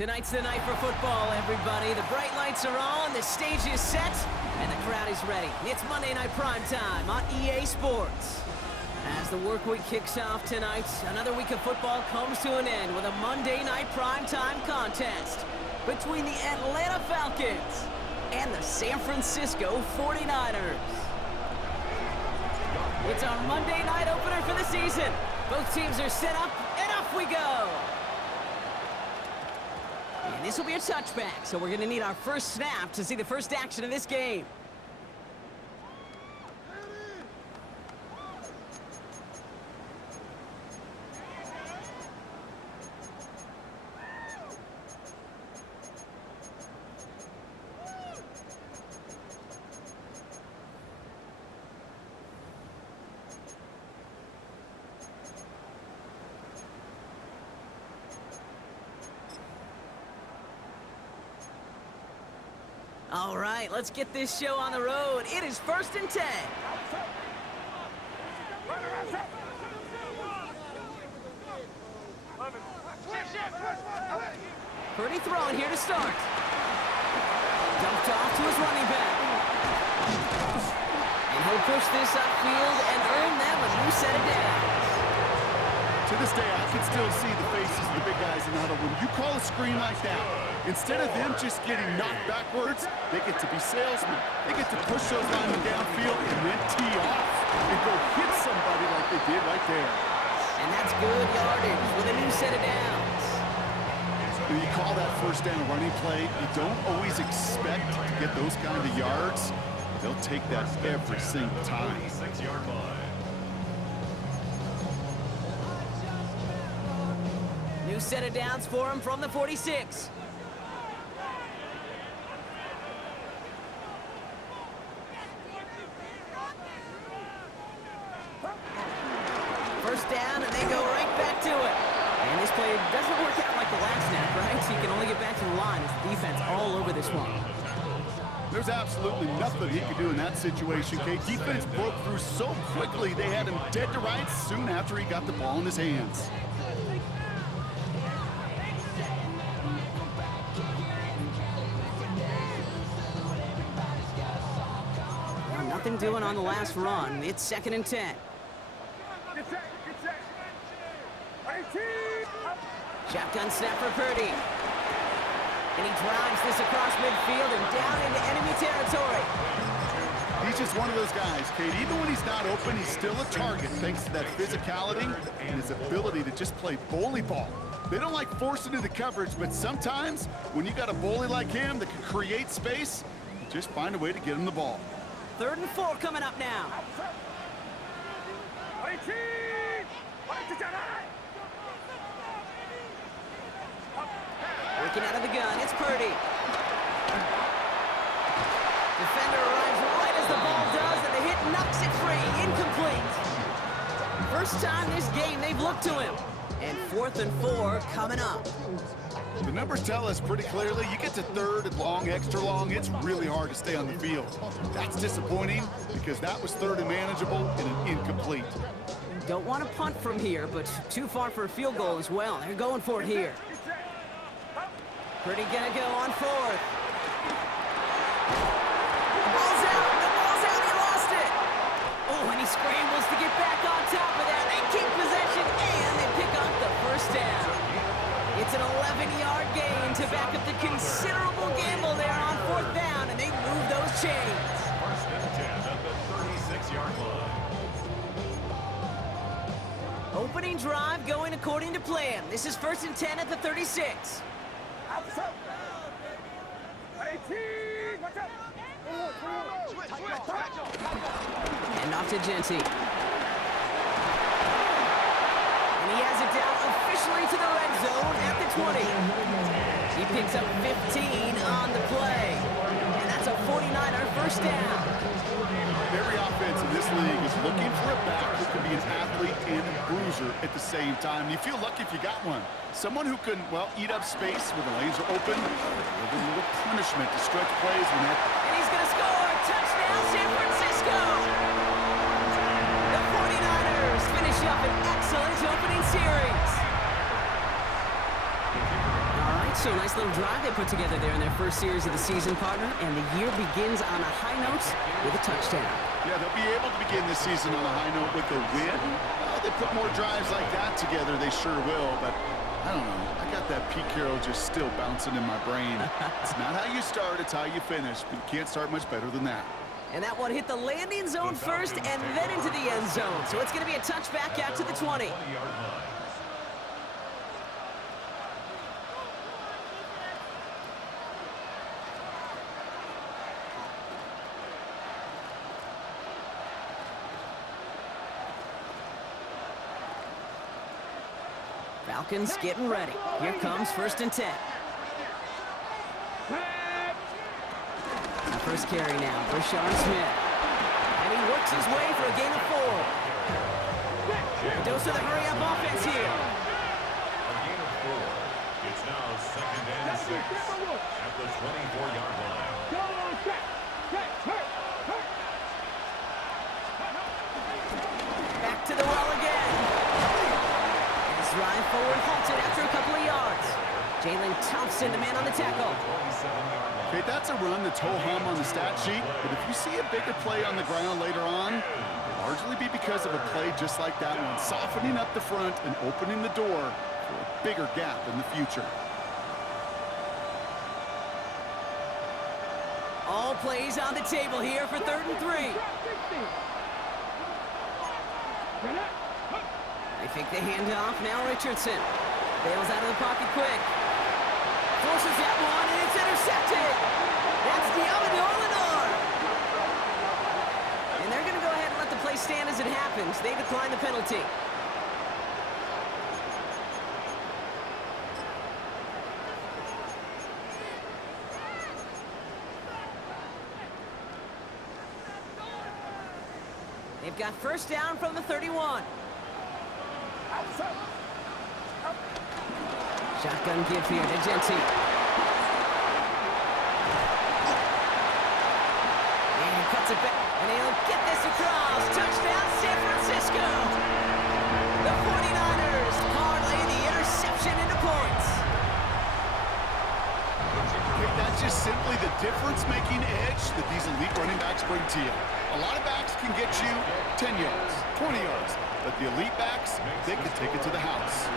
Tonight's the night for football, everybody. The bright lights are on, the stage is set, and the crowd is ready. It's Monday Night Primetime on EA Sports. As the work week kicks off tonight, another week of football comes to an end with a Monday Night Primetime contest between the Atlanta Falcons and the San Francisco 49ers. It's our Monday night opener for the season. Both teams are set up, and off we go. And this will be a touchback, so we're going to need our first snap to see the first action of this game. All right, let's get this show on the road. It is 1st and 10. Pretty throwing here to start. Dumped off to his running back. And he'll push this upfield and earn them a new set of downs. To this day, I can still see the faces of the big guys in the huddle. When you call a screen like that, instead of them just getting knocked backwards, they get to be salesmen. They get to push those linemen downfield and then tee off and go hit somebody like they did right there. And that's good yardage with a new set of downs. When you call that first down running play, you don't always expect to get those kind of yards. They'll take that every single time. 36-yard line. New set of downs for him from the 46. First down, and they go right back to it. And this play doesn't work out like the last snap, right? So you can only get back to the line as the defense all over this one. There's absolutely nothing he could do in that situation, Kate. Defense broke through so quickly, they had him dead to rights soon after he got the ball in his hands. Nothing doing on the last run. It's 2nd and 10. Shotgun snap for Purdy. And he drives this across midfield and down into enemy territory. He's just one of those guys, Kate. Even when he's not open, he's still a target thanks to that physicality and his ability to just play bully ball. They don't like forcing into coverage, but sometimes when you got a bully like him that can create space, you just find a way to get him the ball. 3rd and 4 coming up now. Working out of the gun, it's Purdy. Defender arrives right as the ball does, and the hit knocks it free. Incomplete. First time this game they've looked to him. And 4th and 4 coming up. The numbers tell us pretty clearly, you get to 3rd and long, extra long, it's really hard to stay on the field. That's disappointing because that was 3rd and manageable and an incomplete. Don't want to punt from here, but too far for a field goal as well. They're going for it here. Pretty gonna go on 4th. The ball's out, he lost it. Oh, and he scrambles to get back on top of that. They keep possession, and they pick up the first down. It's an 11-yard gain to back up the considerable gamble there on 4th down, and they move those chains. 1st and 10 at the 36-yard line. Opening drive going according to plan. This is 1st and 10 at the 36. And off to Genty. And he has it down officially to the red zone at the 20. He picks up 15 on the play. And that's a 49er first down. Every offense in this league is looking for a back who can be an athlete and a bruiser at the same time. You feel lucky if you got one. Someone who can, well, eat up space when the lanes are open, with a little punishment to stretch plays when that. And he's going to score! Touchdown, San Francisco! The 49ers finish up an excellent opening series. All right, so nice Nice little drive they put together there in their first series of the season, partner, and the year begins on a high note with a touchdown. Yeah, they'll be able to begin the season on a high note with a win. Well, they put more drives like that together, they sure will, but I don't know. I got that Pete Carroll just still bouncing in my brain. It's not how you start, it's how you finish, but you can't start much better than that. And that one hit the landing zone first and then into the end zone. So it's going to be a touchback out to the 20. Falcons getting ready. Here comes 1st and 10. The first carry now, Rashawn Smith. And he works his way for a gain of 4. A dose of the hurry-up offense here. A gain of 4. It's now 2nd and 6 at the 24-yard line. Back to the well again. His drive forward halted after a couple of yards. Jalen Thompson, the man on the tackle. Okay, that's a run that's ho-hum on the stat sheet, but if you see a bigger play on the ground later on, it'll largely be because of a play just like that one, softening up the front and opening the door for a bigger gap in the future. All plays on the table here for 3rd and 3. They fake the handoff. Now Richardson bails out of the pocket quick. Forces that one, and it's intercepted. That's Diamador Lenore. And they're going to go ahead and let the play stand as it happens. They decline the penalty. They've got 1st down from the 31. Shotgun give here to Genty. And he cuts it back. And he'll get this across. Touchdown, San Francisco. The 49ers parlay the interception into points. Okay, that's just simply the difference-making edge that these elite running backs bring to you. A lot of backs can get you 10 yards, 20 yards, but the elite backs, they can take it to the house.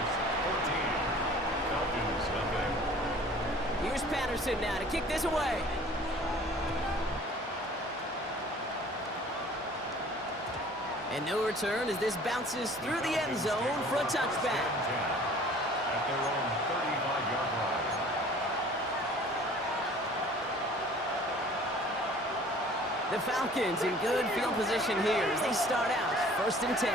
Here's Patterson now to kick this away. And no return as this bounces through the end zone for a touchback. At their own 35-yard line. The Falcons in good field position here as they start out 1st and 10.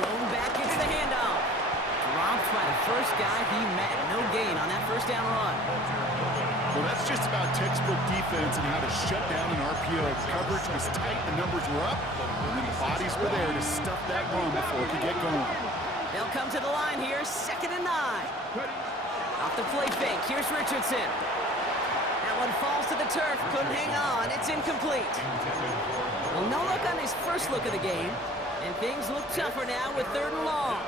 Blown back, it's the handoff. Dropped by the first guy he met. No gain on that 1st down run. Well, that's just about textbook defense and how to shut down an RPO. Coverage was tight, the numbers were up, and then the bodies were there to stuff that run before it could get going. They'll come to the line here, 2nd and 9. Off the play fake, here's Richardson. That one falls to the turf, couldn't hang on, it's incomplete. Well, no luck on his first look of the game, and things look tougher now with 3rd and long.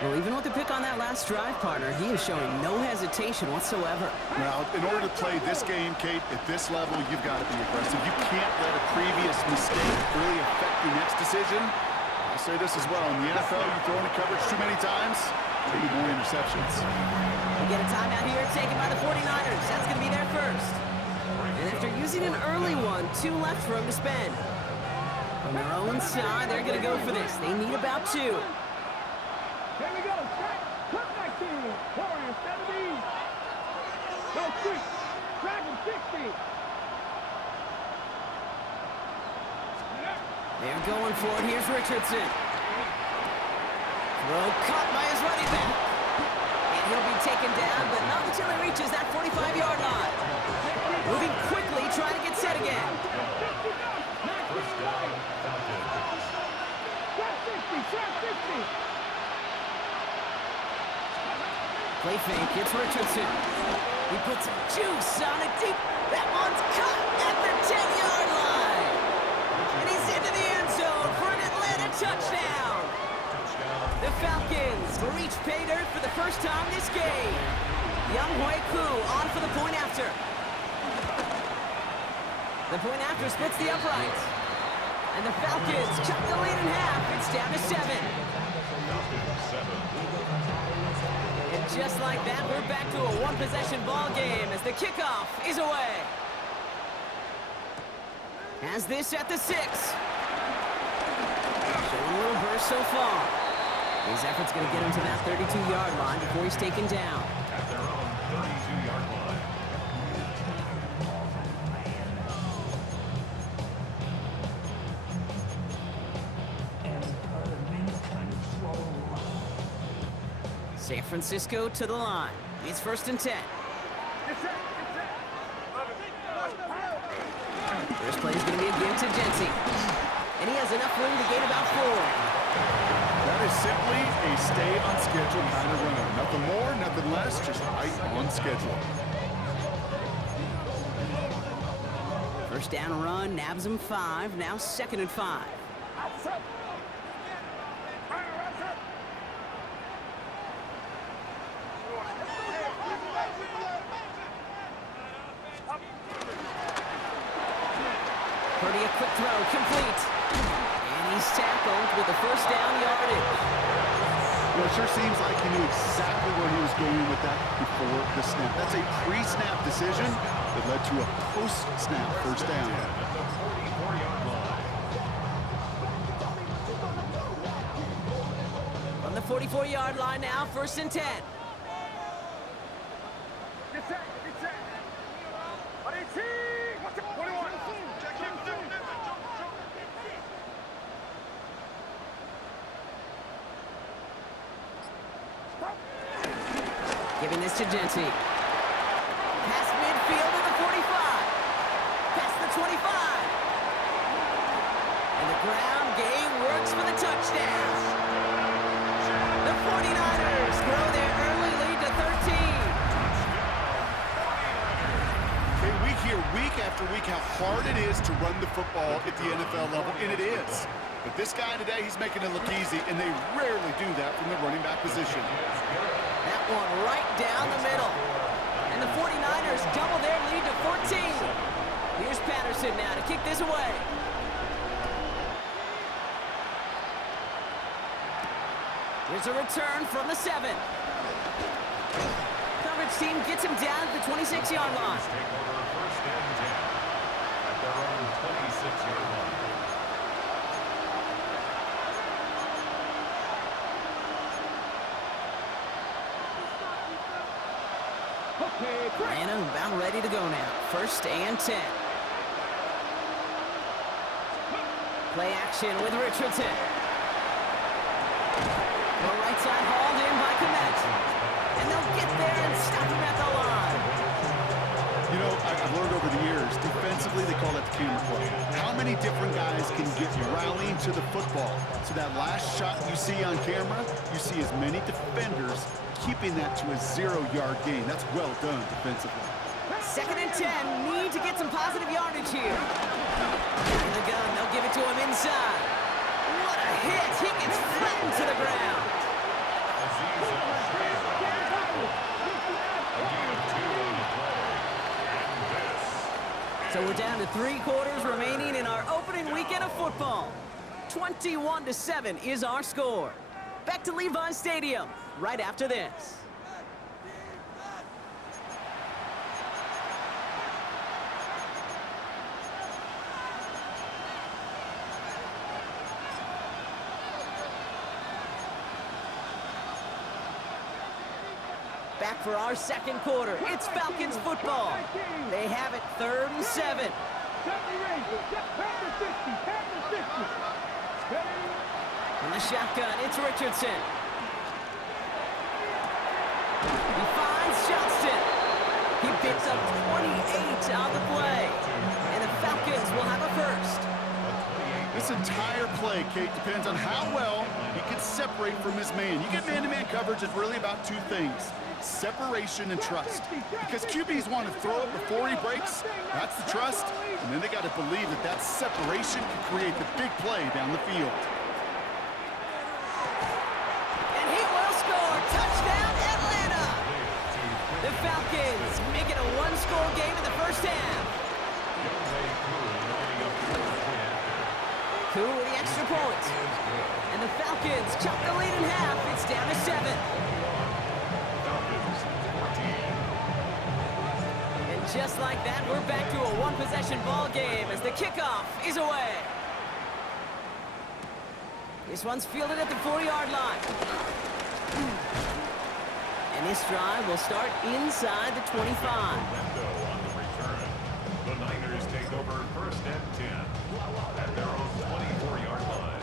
Well, even with the pick on that last drive, partner, he is showing no hesitation whatsoever. Now, in order to play this game, Kate, at this level, you've got to be aggressive. You can't let a previous mistake really affect your next decision. I'll say this as well. In the NFL, you throw into coverage too many times, maybe more interceptions. We get a timeout here taken by the 49ers. That's going to be their first. And after using an early one, 2 left for them to spend. From their own side, they're going to go for this. They need about 2. Here we go. Cut back to Warrior 70. Go quick. Dragon 60. They're going for it. Here's Richardson. Throw caught by his running back. And he'll be taken down, but not until he reaches that 45-yard line. Moving quickly, trying to get set again. First down, Falcons. Track 60. Track 60. Play fake, it's Richardson. He puts some juice on it deep. That one's caught at the 10-yard line. And he's into the end zone for an Atlanta touchdown. Touchdown, The Falcons reach pay dirt for the first time this game. Young Hui Koo on for the point after. The point after splits the uprights. And the Falcons cut the lead in half. It's down to 7. And just like that, we're back to a one-possession ball game as the kickoff is away. Has this at the 6. Showing a little burst so far. His effort's going to get him to that 32-yard line before he's taken down. At their own 32-yard line. San Francisco to the line. It's 1st and 10. First play is going to be again to Jency. And he has enough room to gain about 4. That is simply a stay on schedule kind of run. Nothing more, nothing less, just right on schedule. First down run, nabs him 5. Now 2nd and 5. Purdy, a quick throw, complete. And he's tackled with the first down yardage. Well, it sure seems like he knew exactly where he was going with that before the snap. That's a pre-snap decision that led to a post-snap first down. At the 44-yard line. On the 44-yard line now, 1st and 10. Giving this to Jency. Past midfield to the 45. Past the 25. And the ground game works for the touchdown. The 49ers grow their early lead to 13. Okay, we hear week after week how hard it is to run the football at the NFL level, and it is. But this guy today, he's making it look easy, and they rarely do that from the running back position. That one right down the middle. And the 49ers double their lead to 14. Here's Patterson now to kick this away. Here's a return from the 7. Coverage team gets him down at the 26-yard line. Take over 1st and 10. At their own 26-yard line. Atlanta about ready to go now. 1st and 10. Play action with Richardson. The right side hauled in by Komet. And they'll get there and stop him at the line. You know, I've learned over the years, defensively they call that the camera play. How many different guys can get rallying to the football? So that last shot you see on camera, you see as many defenders keeping that to a 0-yard gain. That's well done defensively. 2nd and 10. Need to get some positive yardage here. In the gun, they'll give it to him inside. What a hit. He gets flattened to the ground. So we're down to 3 quarters remaining in our opening weekend of football. 21-7 is our score. Back to Levi Stadium right after this. Back for our 2nd quarter. It's Falcons football. They have it 3rd and 7. In the shotgun, it's Richardson. He finds Johnston. He picks up 28 on the play. And the Falcons will have a 1st. This entire play, Kate, depends on how well he can separate from his man. You get man-to-man coverage, it's really about 2 things. Separation and trust. Because QBs want to throw it before he breaks. That's the trust. And then they got to believe that that separation can create the big play down the field. Coup with the extra point. And the Falcons chop the lead in half. It's down to 7. Falcons 14. And just like that, we're back to a one-possession ball game as the kickoff is away. This one's fielded at the 40-yard line. And this drive will start inside the 25. On the return. The Niners take over first and 10 at their own 24-yard line.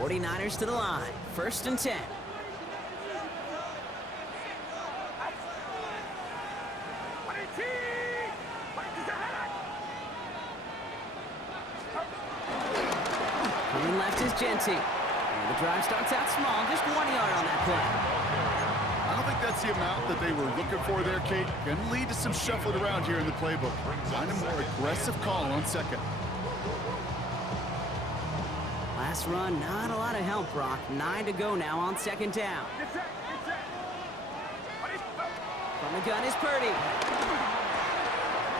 49ers to the line. First and 10. Coming left is Genty. And the drive starts out small, just 1 yard on that play. I don't think that's the amount that they were looking for there, Kate. Going to lead to some shuffling around here in the playbook. Find a more aggressive call on second. Last run, not a lot of help, Brock. 9 to go now on second down. From the gun is Purdy.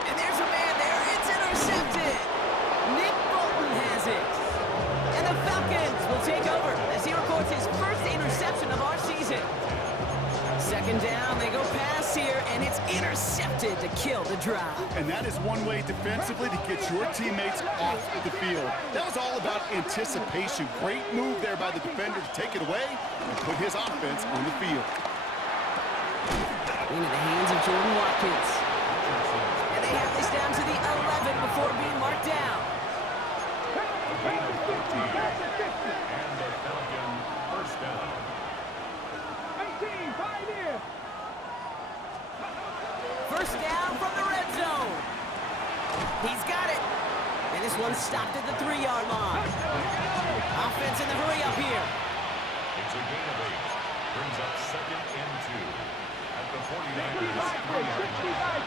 And there's a man there. It's intercepted. Nick Bolton has it. And the Falcons will take over as he records his first interception of our season. Second down, they go pass here, and it's intercepted to kill the drive. And that is one way defensively to get your teammates off the field. That was all about anticipation. Great move there by the defender to take it away and put his offense on the field. Into the hands of Jordan Watkins. And they have this down to the 11 before being marked down. And the Falcon first down. 18, pioneer. First down from the red zone. He's got it. And this one stopped at the 3-yard line. Offense in the hurry up here. It's a gain of 8. Brings up second and 2 at the 49ers 3-yard line.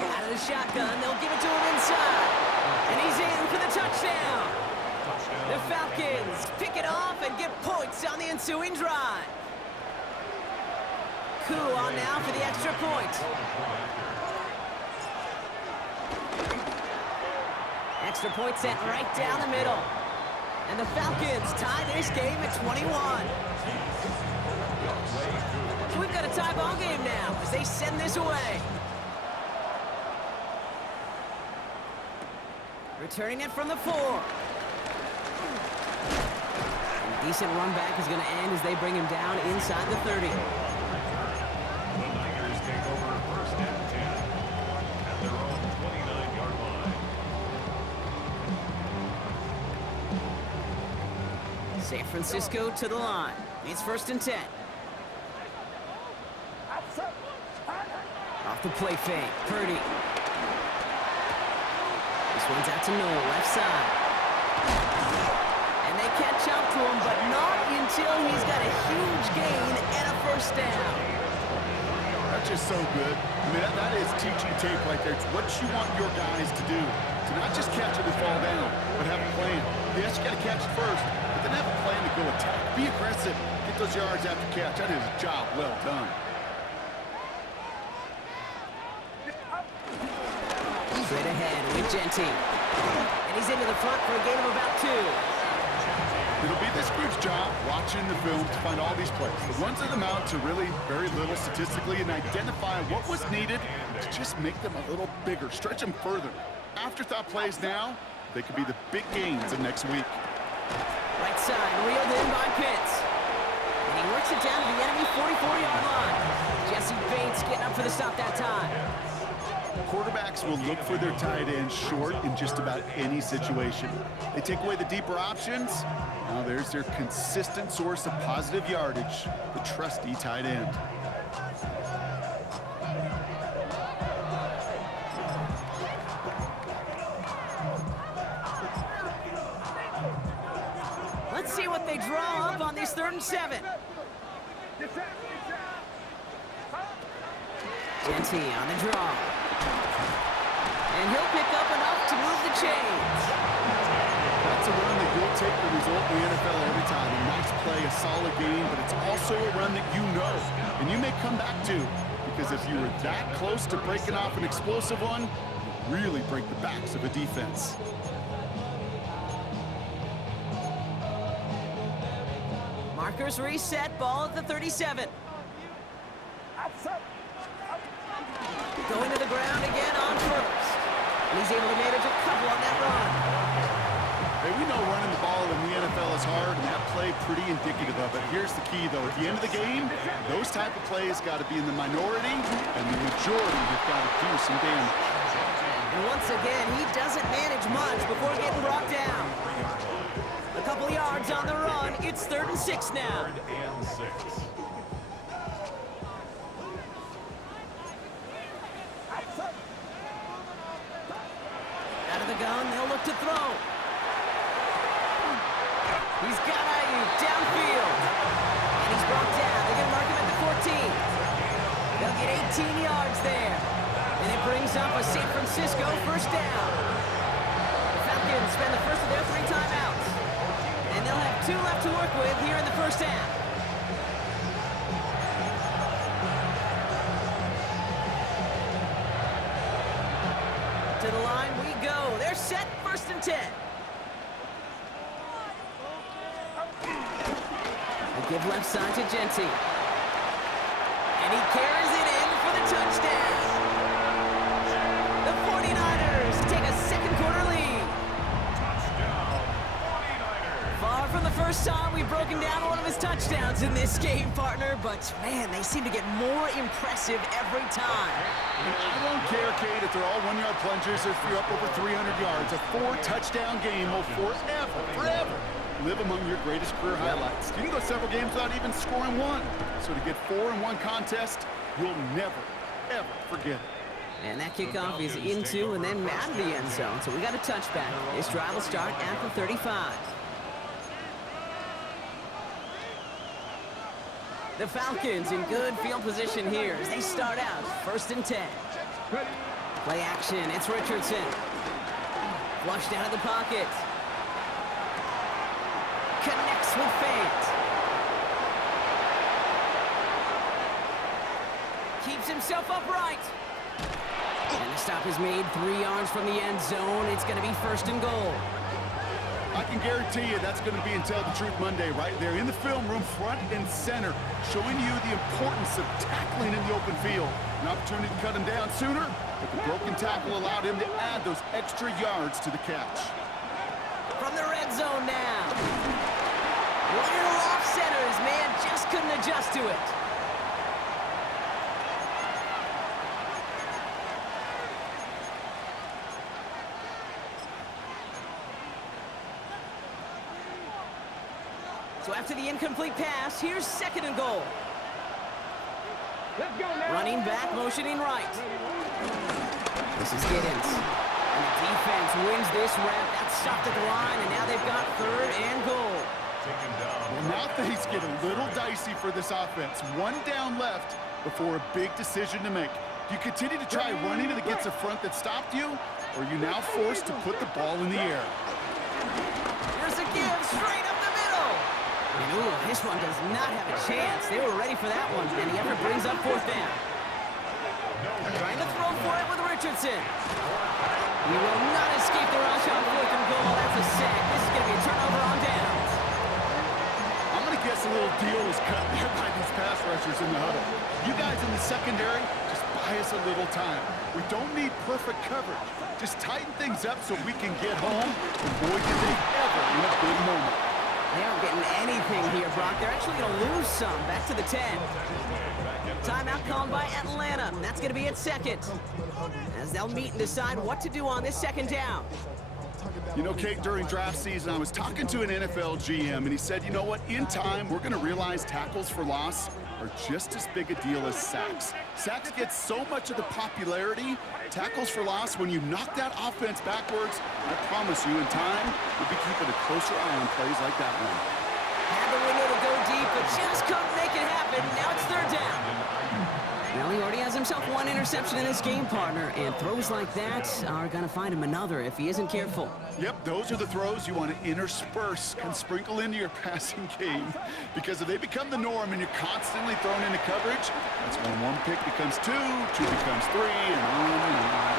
Out of the shotgun, they'll give it to him inside. And he's in for the touchdown. The Falcons pick it off and get points on the ensuing drive. Coup on now for the extra point. Extra point sent right down the middle. And the Falcons tie this game at 21. We've got a tie ball game now as they send this away. Returning it from the 4. And decent run back is going to end as they bring him down inside the 30. The Niners take over first and 10 at their own 29-yard line. San Francisco to the line. It's first and 10. Off the play fake. Purdy. This one's out to Noel, left side. And they catch up to him, but not until he's got a huge gain and a first down. That's just so good. I mean, that is teaching tape right there. It's what you want your guys to do. To not just catch it and fall down, but have a plan. Yes, you got to catch it first, but then have a plan to go attack. Be aggressive. Get those yards after catch. That is a job well done. Straight ahead with Genty. And he's into the front for a gain of about 2. It'll be this group's job watching the film to find all these plays. The ones that amount to really very little statistically and identify what was needed to just make them a little bigger, stretch them further. Afterthought plays now, they could be the big gains of next week. Right side, reeled in by Pitts. And he works it down to the enemy 44-yard line. Jesse Bates getting up for the stop that time. Quarterbacks will look for their tight end short in just about any situation. They take away the deeper options. Now there's their consistent source of positive yardage, the trusty tight end. Let's see what they draw up on this 3rd and 7. Genty on the draw. And he'll pick up enough to move the chains. That's a run that you'll take the result in the NFL every time. A nice play a solid game, but it's also a run that you know, and you may come back to, because if you were that close to breaking off an explosive one, you really break the backs of a defense. Markers reset, ball at the 37. Going to the ground again on first. And he's able to manage a couple on that run. Hey, we know running the ball in the NFL is hard, and that play pretty indicative of it. Here's the key, though. At the end of the game, those type of plays got to be in the minority, and the majority have got to do some damage. And once again, he doesn't manage much before getting brought down. A couple yards on the run. It's 3rd and 6 now. 3rd and 6. Out of the gun, they'll look to throw. He's got Ayuk downfield. And he's brought down. They're going to mark him at the 14. They'll get 18 yards there. And it brings up a San Francisco first down. The Falcons spend the first of their 3 timeouts. And they'll have 2 left to work with here in the first half. To the line we go. They're set, 1st and 10. They give left side to Genty. And he carries it in for the touchdown. The 49ers take a second quarter lead. Touchdown, 49ers. Far from the first time we've broken down one of his touchdowns in this game, partner, but man, they seem to get more impressive every time. I don't care, Kate, if they're all 1-yard plungers or if you're up over 300 yards. A 4-touchdown game will forever live among your greatest career highlights. You can go several games without even scoring one. So to get 4 in one contest, you'll never, ever forget it. And that kickoff is into and then out of the end zone, so we got a touchback. This drive will start at the 35. The Falcons in good field position here as they start out 1st and 10. Play action, it's Richardson. Flushed out of the pocket. Connects with Fant. Keeps himself upright. And the stop is made 3 yards from the end zone. It's going to be 1st and goal. I can guarantee you that's going to be in Tell the Truth Monday right there in the film room, front and center, showing you the importance of tackling in the open field. An opportunity to cut him down sooner, but the broken tackle allowed him to add those extra yards to the catch. From the red zone now. Little off center. His man just couldn't adjust to it. So after the incomplete pass, here's 2nd and goal. Let's go now. Running back, motioning right. This is Giddens. And the defense wins this rep. That's stopped at the line, and now they've got 3rd and goal. Taken down. Well, now things get a little dicey for this offense. 1 down left before a big decision to make. Do you continue to try running it against a front that stopped you, or are you now forced to put the ball in the air? Here's a give straight up the middle. And ooh, this one does not have a chance. They were ready for that one, and the effort brings up 4th down. Trying to throw for it with Richardson. He will not escape the rush on 4th and goal. That's a sack. This is going to be a turnover on downs. I'm going to guess a little deal was cut there by these pass rushers in the huddle. You guys in the secondary, just buy us a little time. We don't need perfect coverage. Just tighten things up so we can get home, and boy, did they ever in a big moment. They aren't getting anything here, Brock. They're actually going to lose some. Back to the 10. Timeout called by Atlanta. That's going to be at 2nd. As they'll meet and decide what to do on this 2nd down. You know, Kate, during draft season, I was talking to an NFL GM, and he said, you know what, in time, we're going to realize tackles for loss are just as big a deal as sacks. Sacks get so much of the popularity. Tackles for loss, when you knock that offense backwards, I promise you, in time, we'll be keeping a closer eye on plays like that one. Had the window to go deep, but just couldn't make it happen. Now it's 3rd down. Well, he already has a himself one interception in this game, partner, and throws like that are going to find him another if he isn't careful. Yep, those are the throws you want to intersperse and sprinkle into your passing game, because if they become the norm and you're constantly thrown into coverage, that's when one pick becomes two becomes three, and on and on.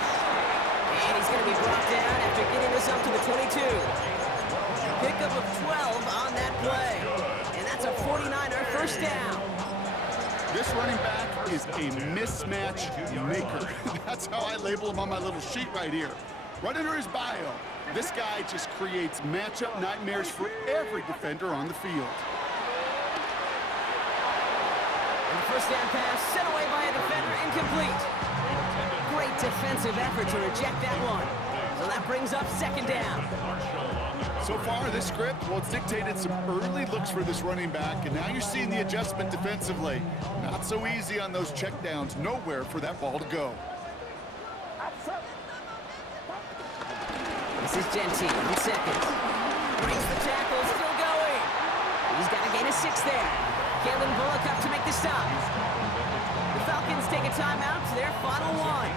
And he's going to be brought down after getting this up to the 22. Pickup of 12 on that play, and that's a 49er first down. This running back is a mismatch maker. That's how I label him on my little sheet right here. Right under his bio, this guy just creates matchup nightmares for every defender on the field. And the first down pass sent away by a defender, incomplete. Great defensive effort to reject that one. So that brings up second down. So far, this script, well, it's dictated some early looks for this running back, and now you're seeing the adjustment defensively. Not so easy on those checkdowns. Nowhere for that ball to go. This is Gentile on second. Breaks the tackle, still going. He's got to gain a 6 there. Kalen Bullock up to make the stop. The Falcons take a timeout to their final one.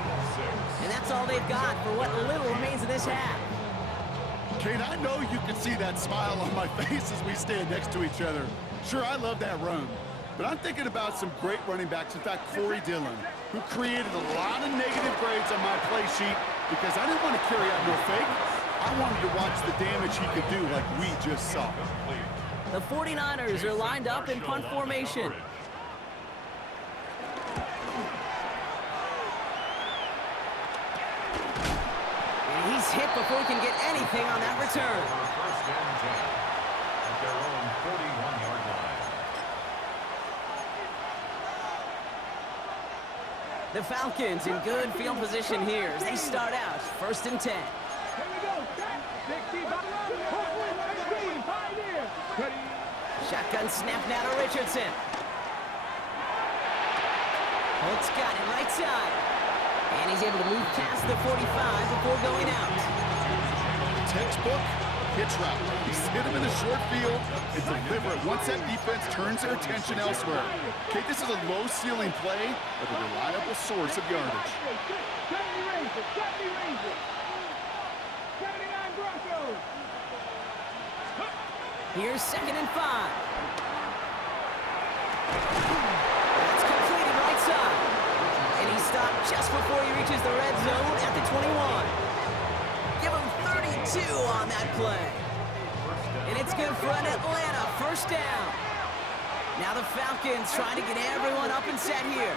And that's all they've got for what little remains of this half. Kane, I know you can see that smile on my face as we stand next to each other. Sure, I love that run. But I'm thinking about some great running backs. In fact, Corey Dillon, who created a lot of negative grades on my play sheet because I didn't want to carry out no fake. I wanted to watch the damage he could do like we just saw. The 49ers are lined up in punt formation. He's hit before he can get anything on that return. First and 10 at their own 41-yard line. The Falcons in good field position here as they start out first and 10. Here we go. 65. Shotgun snap now to Richardson. Holt's got it right side. And he's able to move past the 45 before going out. Textbook hitch route. He's hit him in the short field and deliver it once that defense turns their attention elsewhere. Okay, this is a low ceiling play, but a reliable source of yardage. 79 Broncos. Here's second and 5. That's completed right side. And he stopped just before he reaches the red zone at the 21. Give him 32 on that play. And it's good for an Atlanta first down. Now the Falcons trying to get everyone up and set here.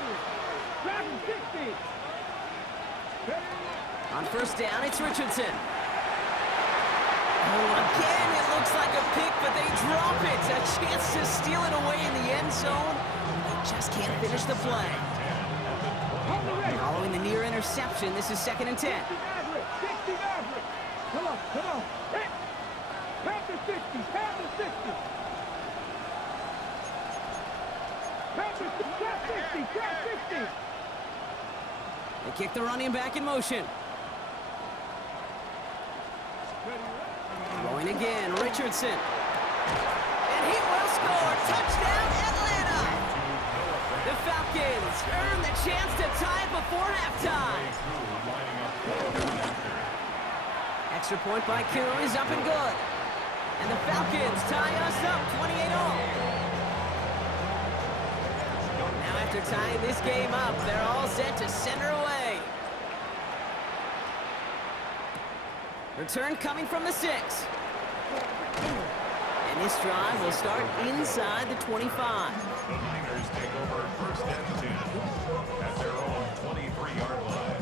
On first down, it's Richardson. Oh, again, it looks like a pick, but they drop it. A chance to steal it away in the end zone. They just can't finish the play. Following the near interception, this is second and 10. 60 Maverick. Come on. Hit. Pound the 60. Pound the 60. Pound the 60. Grab 60. They kick the running back in motion. Going again, Richardson. And he will score. Touchdown, Atlanta! The Falcons earn the chance to tie it before halftime. Extra point by Koo is up and good. And the Falcons tie us up 28-all. Now after tying this game up, they're all set to send her away. Return coming from the 6. And this drive will start inside the 25. The Niners take over first and 10 at their own 23-yard line.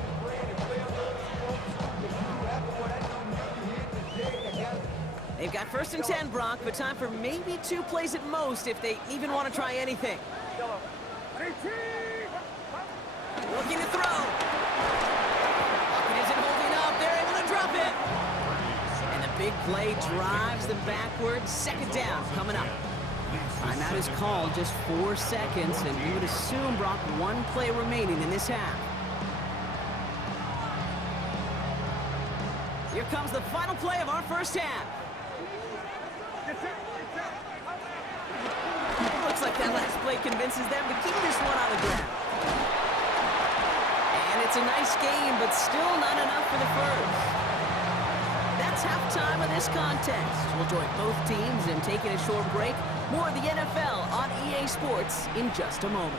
They've got first and 10, Brock, but time for maybe 2 plays at most if they even want to try anything. Looking to throw. Pocket isn't holding up. They're able to drop it. And the big play drives them backwards. Second down coming up. Timeout is called, just 4 seconds, and you would assume, Brock, 1 play remaining in this half. Here comes the final play of our first half. Looks like that last play convinces them to keep this one on the ground. it's a nice game, but still not enough for the first. That's halftime of this contest. We'll join both teams in taking a short break. More of the NFL on EA Sports in just a moment.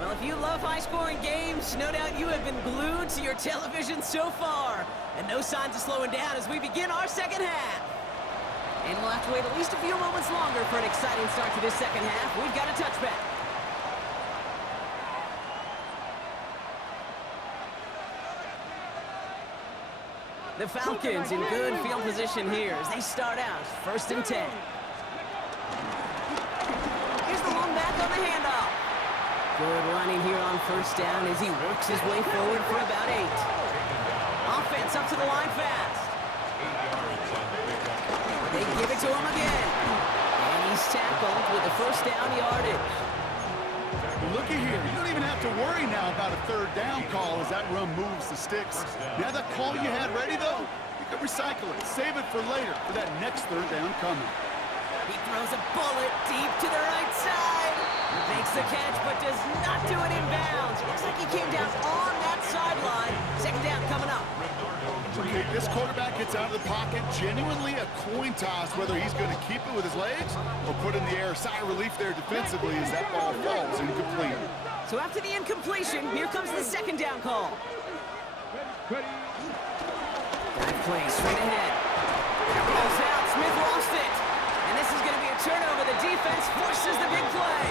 Well, if you love high-scoring games, no doubt you have been glued to your television so far. And no signs of slowing down as we begin our second half. And we'll have to wait at least a few moments longer for an exciting start to this second half. We've got a touchback. The Falcons in good field position here as they start out 1st and 10. Here's the long back on the handoff. Good running here on 1st down as he works his way forward for about 8. Offense up to the line fast. They give it to him again. And he's tackled with a 1st down yardage. Looky here, you don't even have to worry now about a 3rd down call as that run moves the sticks. Now that call you had ready, though, you can recycle it. Save it for later for that next 3rd down coming. He throws a bullet deep to the right side. Makes the catch, but does not do it in bounds. Looks like he came down on that sideline. 2nd down coming up. Okay, this quarterback gets out of the pocket. Genuinely a coin toss whether he's going to keep it with his legs or put in the air. Sigh of relief there defensively as that ball falls incomplete. So after the incompletion, here comes the 2nd down call. Dive play straight ahead. Ball's out. Smith lost it. And this is going to be a turnover. The defense forces the big play.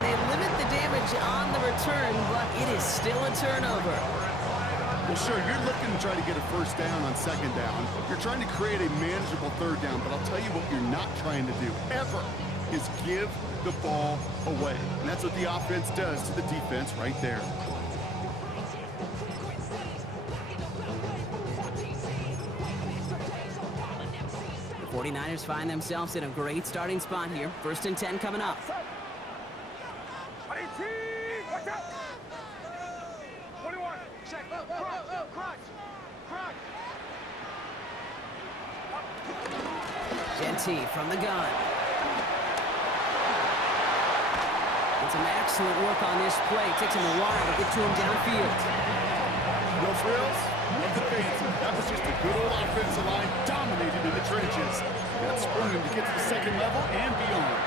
They limit the damage on the return, but it is still a turnover. Well, sure, you're looking to try to get a 1st down on 2nd down. You're trying to create a manageable 3rd down, but I'll tell you what you're not trying to do, ever, is give the ball away. And that's what the offense does to the defense right there. The 49ers find themselves in a great starting spot here. 1st and 10 coming up. Genty from the gun. And some excellent work on this play. Takes him a while to get to him downfield. No frills, nothing fancy. That was just a good old offensive line dominated in the trenches. That sprung him to get to the 2nd level and beyond.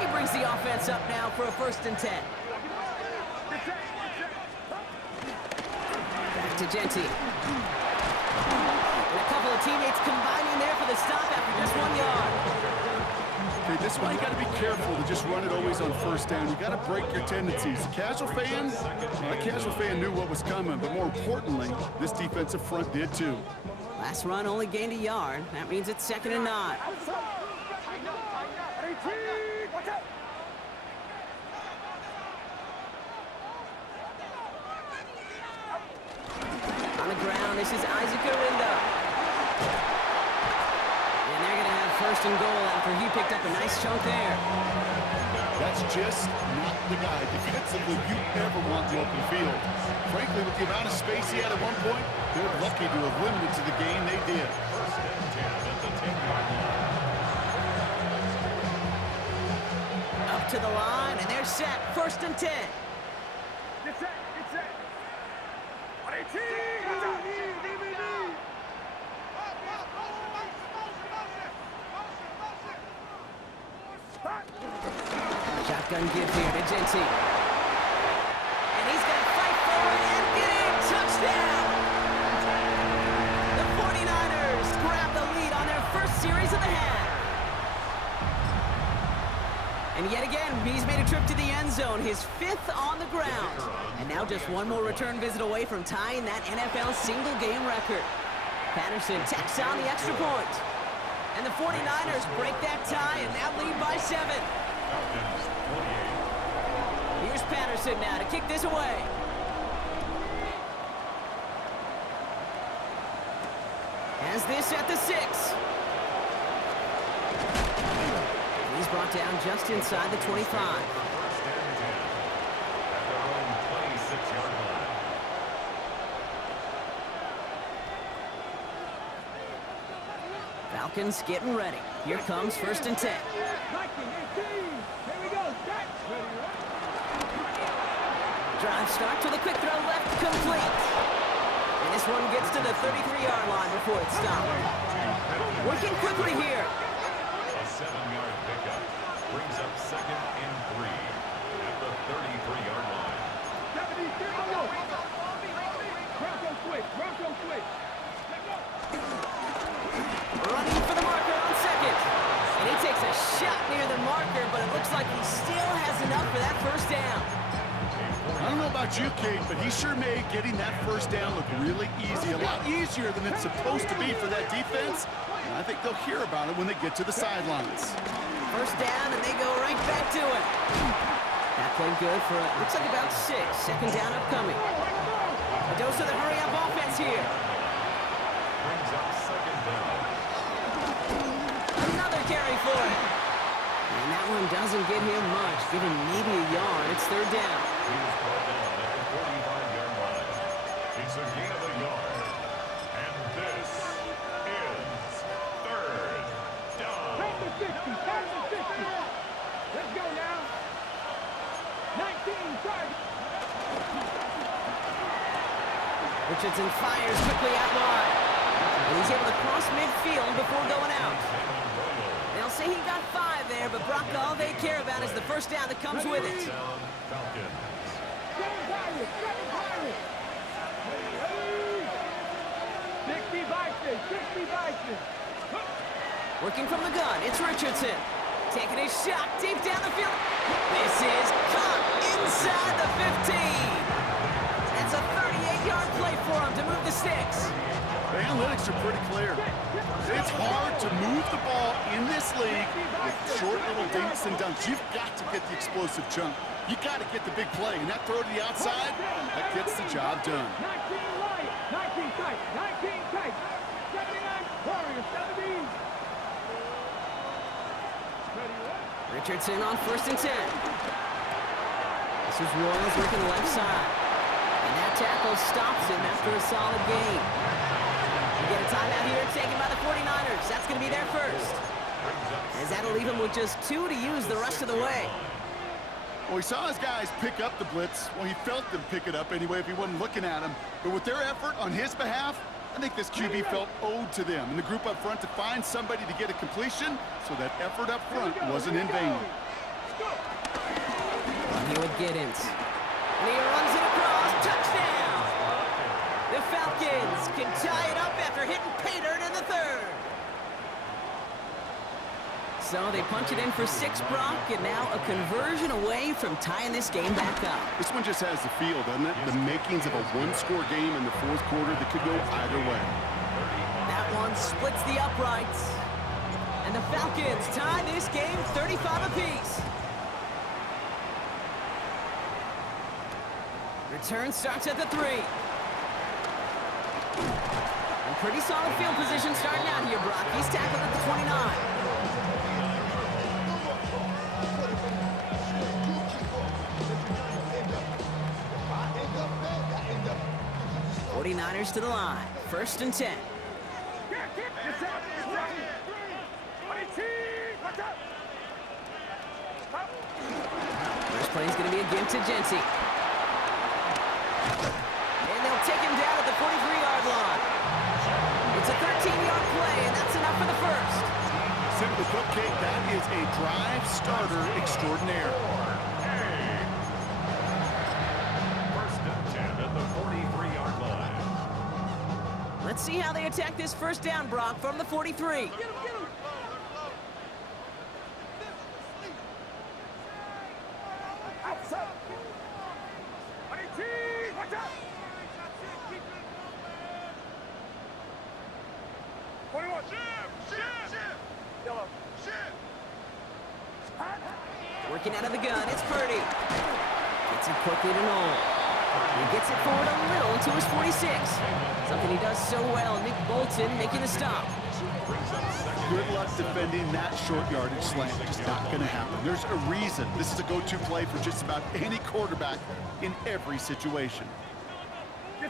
He brings the offense up now for a 1st and 10. Back to Genty. And a couple of teammates combining there for the stop after just 1 yard. Okay, this one you got to be careful to just run it always on 1st down. You got to break your tendencies. The casual fan, well, the casual fan knew what was coming, but more importantly, this defensive front did too. Last run only gained a yard. That means it's 2nd and 9. On the ground, this is Isaac Arinda. And they're going to have 1st and goal after he picked up a nice chunk there. That's just not the guy defensively you ever want to open field. Frankly, with the amount of space he had at one point, they're lucky to have limited to the game they did. 1st and 10 at the 10-yard line. Up to the line, and they're set. 1st and 10. Get set, get set. Shotgun give here to Genty. And he's going to fight forward and get in. Touchdown! The 49ers grab the lead on their 1st series of the half. And yet again, he's made a trip to the end zone, his 5th on the ground. And now just one more return visit away from tying that NFL single-game record. Patterson tacks on the extra point. And the 49ers break that tie and now lead by 7. Falcons 28. Here's Patterson now to kick this away. Has this at the 6. He's brought down just inside the 25. First and 10 at their own 26-yard line. Falcons getting ready. Here comes first and 10. 19, 18. Here we go. Set. Drive start to the quick throw left, complete. And this one gets to the 33-yard line before it's stopped. Working quickly here. A 7-yard pickup brings up second and 3 at the 33-yard line. 70, Bronco switch. Bronco switch. Running for the marker on second. And he takes a shot near the marker, but it looks like he still has enough for that first down. I don't know about you, Kate, but he sure made getting that first down look really easy. A lot easier than it's supposed to be for that defense. And I think they'll hear about it when they get to the sidelines. First down, and they go right back to it. That played good for, looks like about 6. Second down upcoming. A dose of the hurry-up offense here. Brings up second down. Another carry for it. And that one doesn't get him much, giving maybe a yard. It's third down. He was brought down at the 45-yard line. It's a gain of a yard. And this is third down. Pass the 50. Pass the 50. Let's go now. 19, try. Richardson fires quickly out wide. And he's able to cross midfield before going out. They'll say he got 5 there, but Brock, all they care about is the first down that comes with it. Down Falcons. Seven Pirates. 60 Vikings. 60 Vikings. Working from the gun, it's Richardson. Taking his shot deep down the field. This is caught inside the 15. That's a 38-yard play for him to move the sticks. The analytics are pretty clear. It's hard to move the ball in this league with short little dinks and dunks. You've got to get the explosive chunk. You got to get the big play. And that throw to the outside, that gets the job done. 19 Lions. 19 tight. 19 tight. 79 Warriors. 70. Richardson on first and 10. This is Royals working the left side. And that tackle stops him after a solid gain. We get a timeout here taken by the 49ers. That's going to be their first. As that'll leave him with just 2 to use the rest of the way. Well, he saw his guys pick up the blitz. Well, he felt them pick it up anyway if he wasn't looking at him. But with their effort on his behalf, I think this QB felt owed to them and the group up front to find somebody to get a completion, so that effort up front wasn't in vain. And here with Giddens. And he runs it across. Touchdown! The Falcons can tie it up after hitting pay dirt in the third. So they punch it in for 6, Brock, and now a conversion away from tying this game back up. This one just has the feel, doesn't it? The makings of a one-score game in the fourth quarter that could go either way. That one splits the uprights. And the Falcons tie this game 35 apiece. Return starts at the 3. And pretty solid field position starting out here, Brock. He's tackled at the 29. 49ers to the line. First and 10. First play is going to be a give to Genty. And they'll take him down at the 43-yard line. It's a 13-yard play, and that's enough for the first. Simply put, Kate, that is a drive starter extraordinaire. First and 10 at the 43-yard line. Let's see how they attack this first down, Brock, from the 43. Working out of the gun, it's Purdy. Gets it quickly to Noel. He gets it forward a little to his 46. Something he does so well, Nick Bolton making the stop. Good luck defending that short yardage slant. Just not going to happen. There's a reason this is a go-to play for just about any quarterback in every situation. We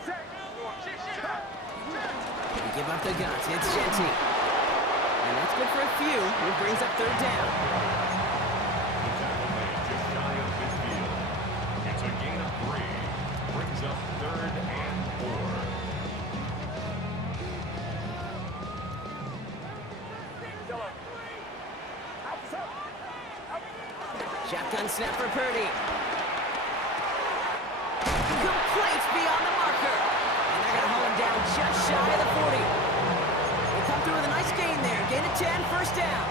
give up the guns. It's Genty. And that's good for a few. It brings up third down. Just shy of midfield. It's a gain of 3. Brings up 3rd and 4. Shotgun snap for Purdy. Complete beyond the marker. And they're going to haul him down just shy of the 40. They come through with a nice gain there. Gain of 10, first down.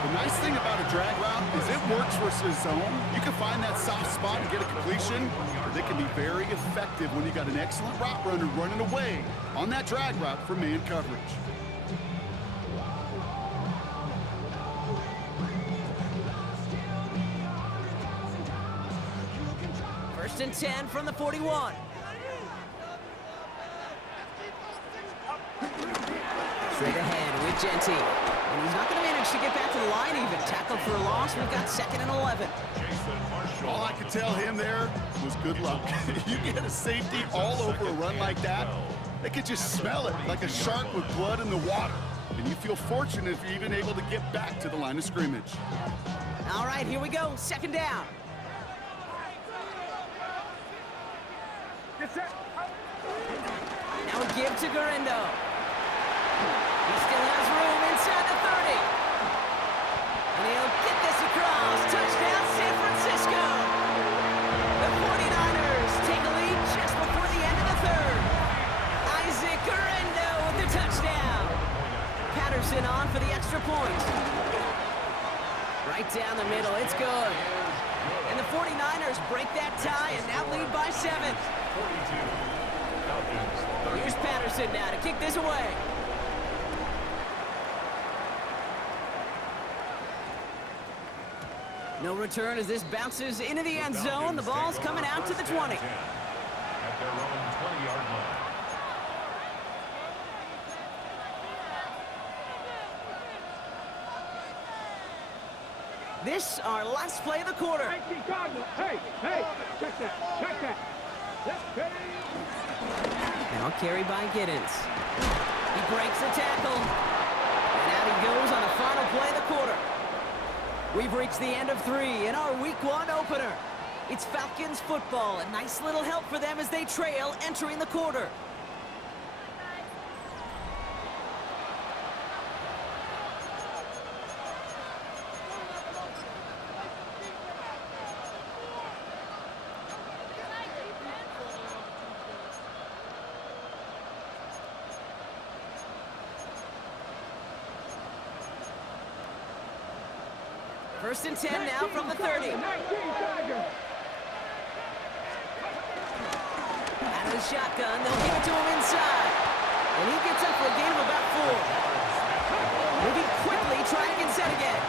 The nice thing about a drag route is it works versus zone. You can find that soft spot and get a completion, but they can be very effective when you got an excellent route runner running away on that drag route for man coverage. First and 10 from the 41. Straight ahead with Genty. And he's not going to manage to get back to the line even. Tackled for a loss. We've got 2nd and 11. All I could tell him there was good luck. You get a safety all over a run like that, they could just smell it like a shark with blood in the water. And you feel fortunate if you're even able to get back to the line of scrimmage. All right, here we go. 2nd down. Now a give to Garindo. He still has room inside the 30. And he'll get this across. Touchdown, San Francisco. The 49ers take a lead just before the end of the 3rd. Isaac Garindo with the touchdown. Patterson on for the extra point. Right down the middle, it's good. And the 49ers break that tie and now lead by 7. Here's Patterson now to kick this away. No return as this bounces into the end zone. The ball's coming out to the 20. At their own 20-yard line. This our last play of the quarter. Hey, check that. Now carried by Giddens. He breaks the tackle. And out he goes on the final play of the quarter. We've reached the end of 3 in our Week 1 opener. It's Falcons football. A nice little help for them as they trail entering the quarter. First and 10 now from the 30. Out of the shotgun, they'll give it to him inside. And he gets up for a gain of about 4. Moving quickly, trying to get set again.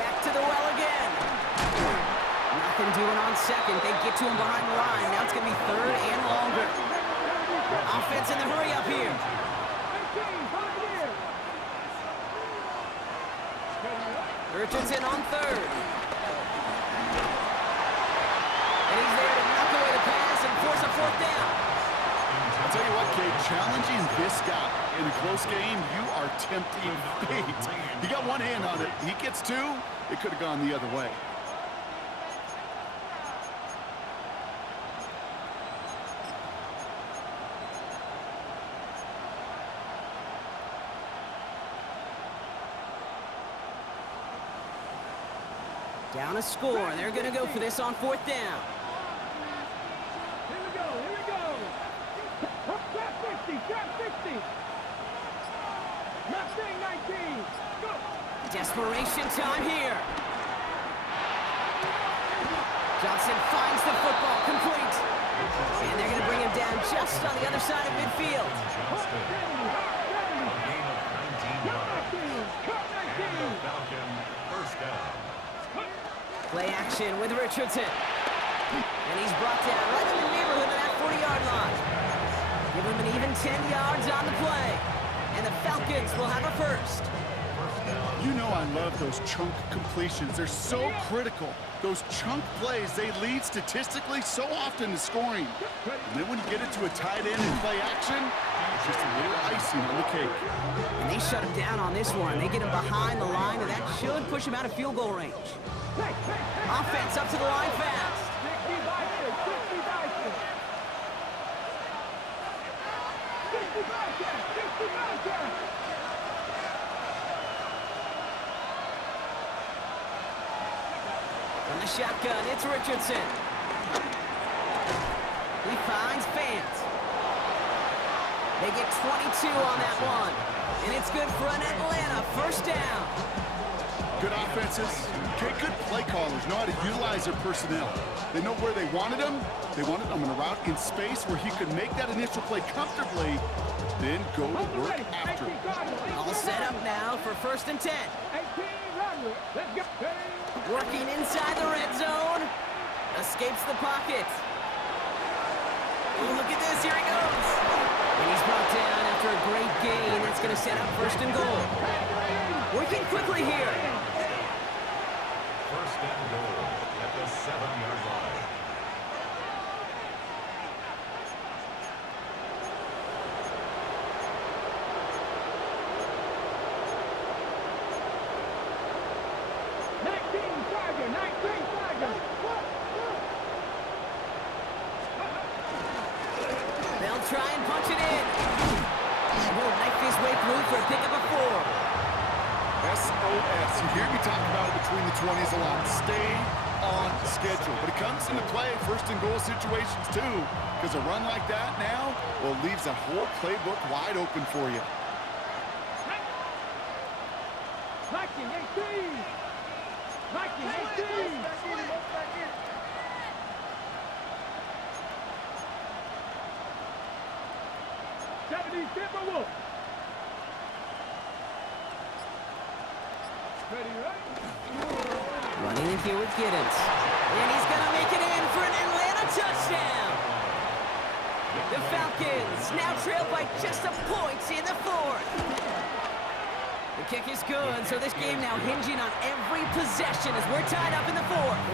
Back to the well again. Nothing doing on 2nd. They get to him behind the line. Now it's going to be 3rd and longer. Offense in the hurry up here. Richardson on 3rd. And he's there to knock away the pass and force a 4th down. I'll tell you what, Cade, challenging this guy in a close game, you are tempting fate. He got one hand on it. He gets 2, it could have gone the other way. Down a score. They're going to go for this on 4th down. Here we go. Trap 60. Mustang 19. Go. Desperation time here. Johnson finds the football complete. And they're going to bring him down just on the other side of midfield. Play action with Richardson. And he's brought down right in the neighborhood of that 40-yard line. Give him an even 10 yards on the play. And the Falcons will have a first. You know I love those chunk completions. They're so critical. Those chunk plays, they lead statistically so often to scoring. And then when you get it to a tight end and play action, it's just a little icing on the cake. And they shut him down on this one. They get him behind the line, and that should push him out of field goal range. Offense up to the line fast. From the shotgun, it's Richardson. He finds Fant. They get 22 on that one. And it's good for an Atlanta first down. Good offenses, okay, good play callers know how to utilize their personnel. They know where they wanted him. They wanted him in a route in space where he could make that initial play comfortably, then go to work after. All set up now for 1st and 10. Working inside the red zone. Escapes the pocket. Oh, look at this, here he goes. And he's brought down after a great gain. That's going to set up 1st and goal. Working quickly here. 1st and goal at the 7-yard line. They'll try and punch it in. He'll knife his way through for a pickup of 4. SOS. You hear me talk about it between the 20s a lot. Stay on schedule. But it comes into play 1st and goal situations too, because a run like that now, well, leaves that whole playbook wide open for you. Running in here with Giddens. And he's going to make it in for an Atlanta touchdown. The Falcons now trail by just a point in the 4th. The kick is good, so this game now hinging on every possession as we're tied up in the 4th.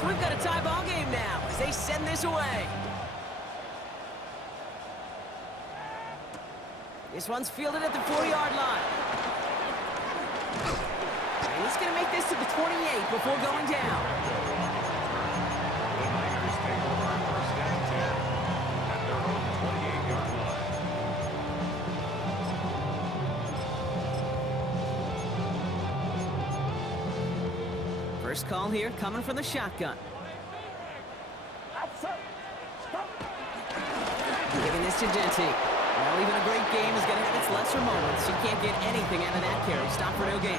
So we've got a tie ball game now as they send this away. This one's fielded at the 4-yard line. And he's going to make this to the 28 before going down. The Niners take over 1st and 10 at their own 28-yard line. First call here coming from the shotgun. Giving this to Genty. Well, even a great game is going to have its lesser moments. You can't get anything out of that carry. Stop for no gain.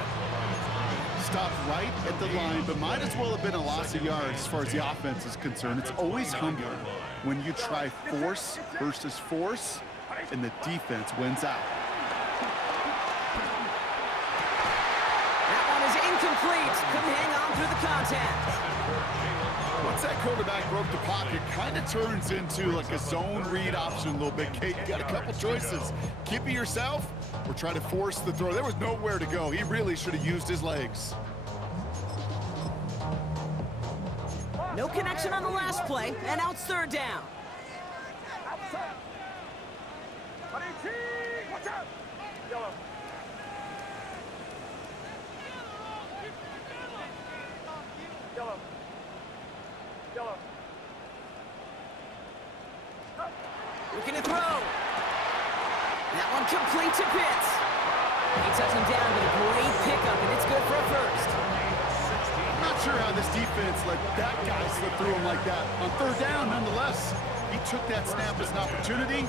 Stopped right at the line, but might as well have been a loss of yards as far as the offense is concerned. It's always humbling when you try force versus force, and the defense wins out. That one is incomplete. Couldn't hang on through the contact. Once that quarterback broke the pocket, kind of turns into like a zone read option a little bit. Kate, you got a couple choices. Keep it yourself or try to force the throw. There was nowhere to go. He really should have used his legs. No connection on the last play, and now it's 3rd down. Looking to throw. That one complete to Pitts. He tucks him down with a great pickup, and it's good for a first. I'm not sure how this defense let that guy slip through him like that. On 3rd down, nonetheless, he took that snap as an opportunity.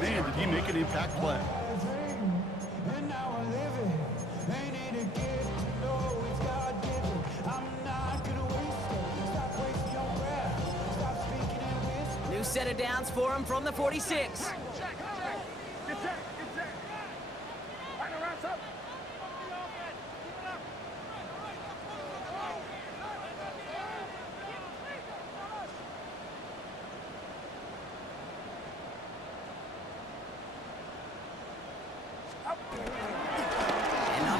Man, did he make an impact play. New set of downs for him from the 46.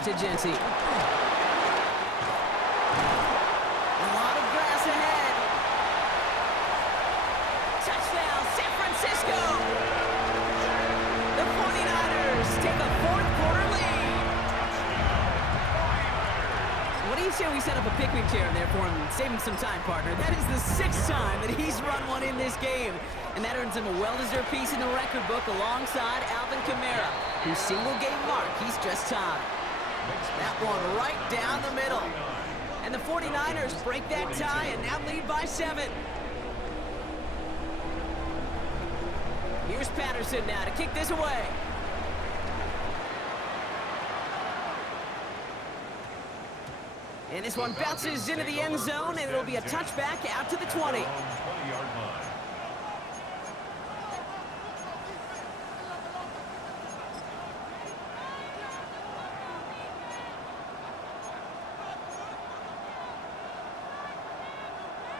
to Genty. A lot of grass ahead. Touchdown, San Francisco! The 49ers take a fourth-quarter lead. What do you say we set up a picnic chair in there for him and save him some time, partner? That is the 6th time that he's run one in this game. And that earns him a well-deserved piece in the record book alongside Alvin Kamara, whose single-game mark he's just tied. That one right down the middle. And the 49ers break that tie and now lead by 7. Here's Patterson now to kick this away. And this one bounces into the end zone, and it'll be a touchback out to the 20.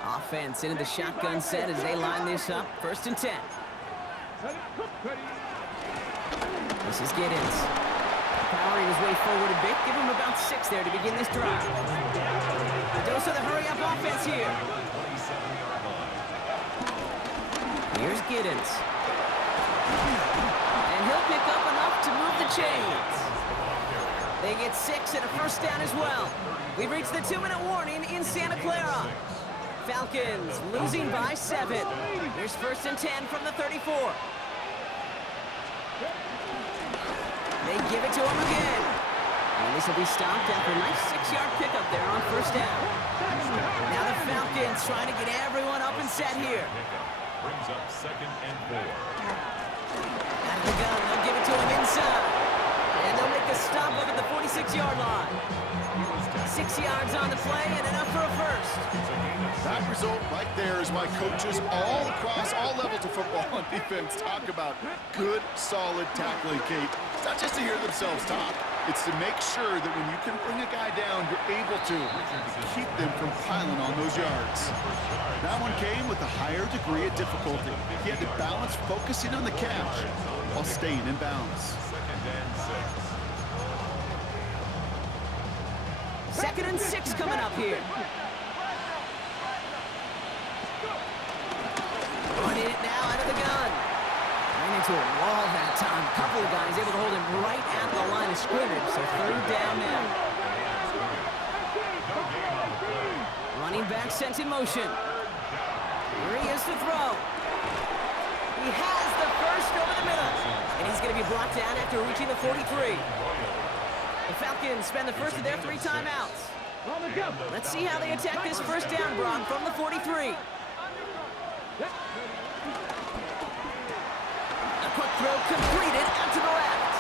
Offense into the shotgun set as they line this up. 1st and 10. This is Giddens. Powering his way forward a bit. Give him about 6 there to begin this drive. A dose of the hurry-up offense here. Here's Giddens. And he'll pick up enough to move the chains. They get 6 and a 1st down as well. We've reached the 2-minute warning in Santa Clara. Falcons losing by 7. Here's 1st and 10 from the 34. They give it to him again. And this will be stopped after a nice 6-yard pickup there on 1st down. Now the Falcons trying to get everyone up and set here. Brings up 2nd and 4. Out of the gun, they'll give it to him inside. And they'll make a stop up at the 46-yard line. 6 yards on the play and enough for a 1st. That result right there is why coaches all across all levels of football and defense talk about good, solid tackling, Kate. It's not just to hear themselves talk. It's to make sure that when you can bring a guy down, you're able to keep them from piling on those yards. That one came with a higher degree of difficulty. He had to balance focusing on the catch while staying in bounds. 2nd and 6 coming up here. Running it now out of the gun. Ran into a wall that time. A couple of guys able to hold him right at the line of scrimmage. So 3rd down now. Running back sent in motion. Here he is to throw. He has the 1st over the middle. And he's going to be brought down after reaching the 43. The Falcons spend the 1st of their 3 timeouts. Let's see how they attack this 1st down, Brock, from the 43. A quick throw completed out to the left.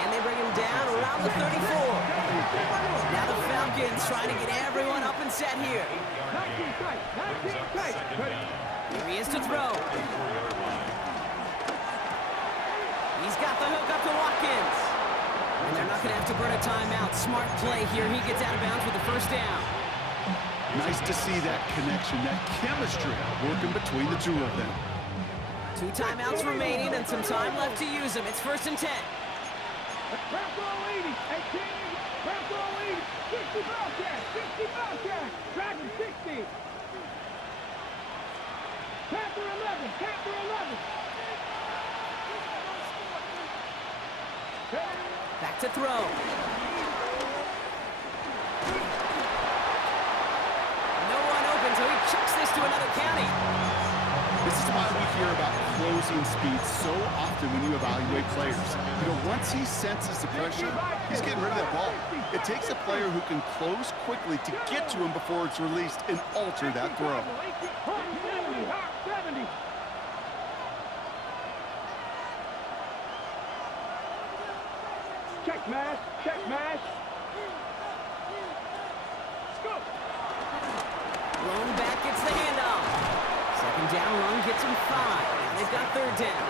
And they bring him down around the 34. Now the Falcons trying to get everyone up and set here. Here he is to throw. He's got the hook up to Watkins. And they're not going to have to burn a timeout. Smart play here. He gets out of bounds with the 1st down. Nice to see that connection, that chemistry working between the two of them. 2 timeouts remaining and some time left to use them. It's 1st and 10. Back to throw. No one open, so he chucks this to another county. This is why we hear about closing speed so often when you evaluate players. You know, once he senses the pressure, he's getting rid of that ball. It takes a player who can close quickly to get to him before it's released and alter that throw. Check mash, check mash. Lone back gets the handoff. 2nd down run gets him 5. They've got 3rd down.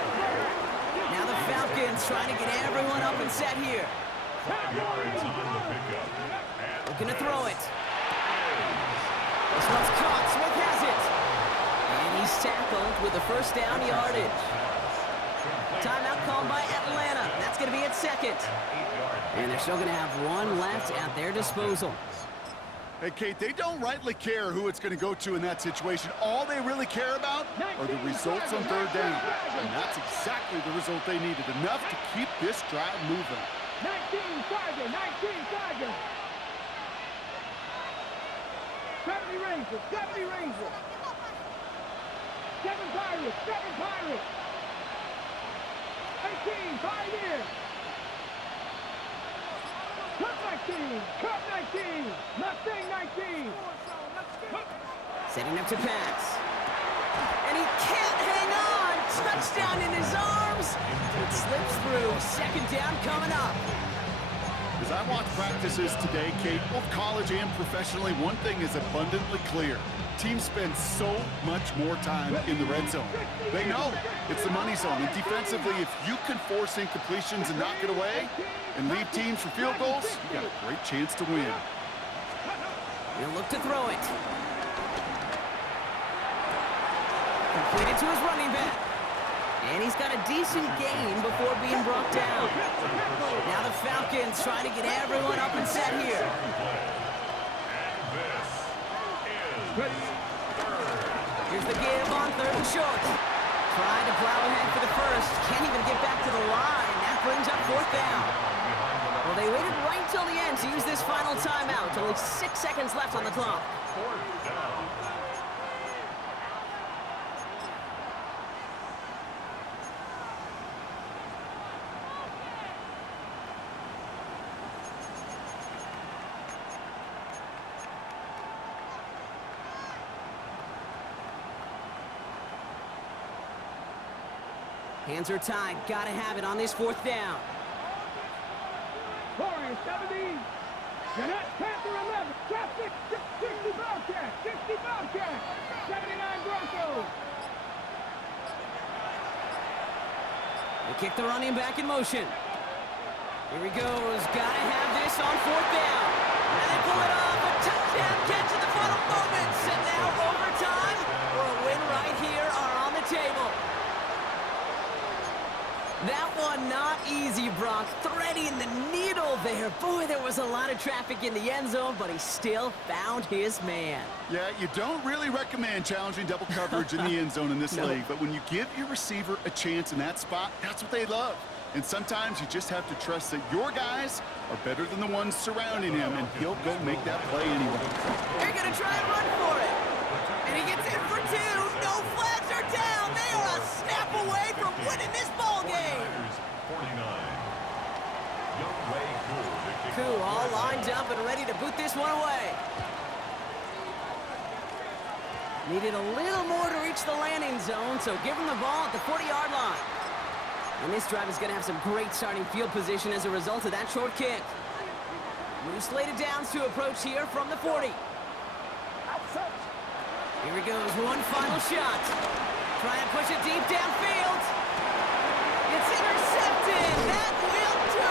Now the Falcons trying to get everyone up and set here. 5 yards on the pickup. Looking to throw it. This one's caught. Smith has it. And he's tackled with the 1st down yardage. Timeout called by Atlanta. That's going to be at second. And they're still going to have one left at their disposal. Hey, Kate, they don't rightly care who it's going to go to in that situation. All they really care about are the results on third down. And that's exactly the result they needed. Enough to keep this drive moving. 19 Tiger, 19 Tiger. 70 Rangers, 70 Rangers. 7 Pirates, 7 Pirates. 18, Pioneers. Cup 19, Cup 19, Mustang 19. Setting up to pass. And he can't hang on. Touchdown in his arms. It slips through. Second down coming up. As I watch practices today, Kate, both college and professionally, one thing is abundantly clear. Teams spend so much more time in the red zone. They know it's the money zone. And defensively, if you can force incompletions and knock it away and leave teams for field goals, you got a great chance to win. He'll look to throw it. Completed to his running back. And he's got a decent gain before being brought down. Now the Falcons trying to get everyone up and set here. Here's the give on third and short. Trying to plow ahead for the first. Can't even get back to the line. That brings up fourth down. Well, they waited right till the end to use this final timeout. Only 6 seconds left on the clock. Fourth down. Hands are tied. Gotta have it on this fourth down. Warriors 70. Jeanette Panther 11. Traffic 60 Bobcat. 60 Bobcat. 79 Broncos. They kick the running back in motion. Here he goes. Gotta have this on fourth down. And they pull it off. A touchdown catch in the final moments. And now overtime or a win right here are on the table. That one not easy, Brock. Threading the needle there. Boy, there was a lot of traffic in the end zone, but he still found his man. Yeah, you don't really recommend challenging double coverage in the end zone in this league, but when you give your receiver a chance in that spot, that's what they love. And sometimes you just have to trust that your guys are better than the ones surrounding him, and he'll go make that play anyway. They're going to try and run for it. And he gets in for two. No flags are down. They are a snap away from winning this ball game. 49. Koo all lined up and ready to boot this one away. Needed a little more to reach the landing zone, so give him the ball at the 40-yard line. And this drive is going to have some great starting field position as a result of that short kick. New slated downs to approach here from the 40. Here he goes, one final shot. Trying to push it deep downfield. It's intercepted. That will do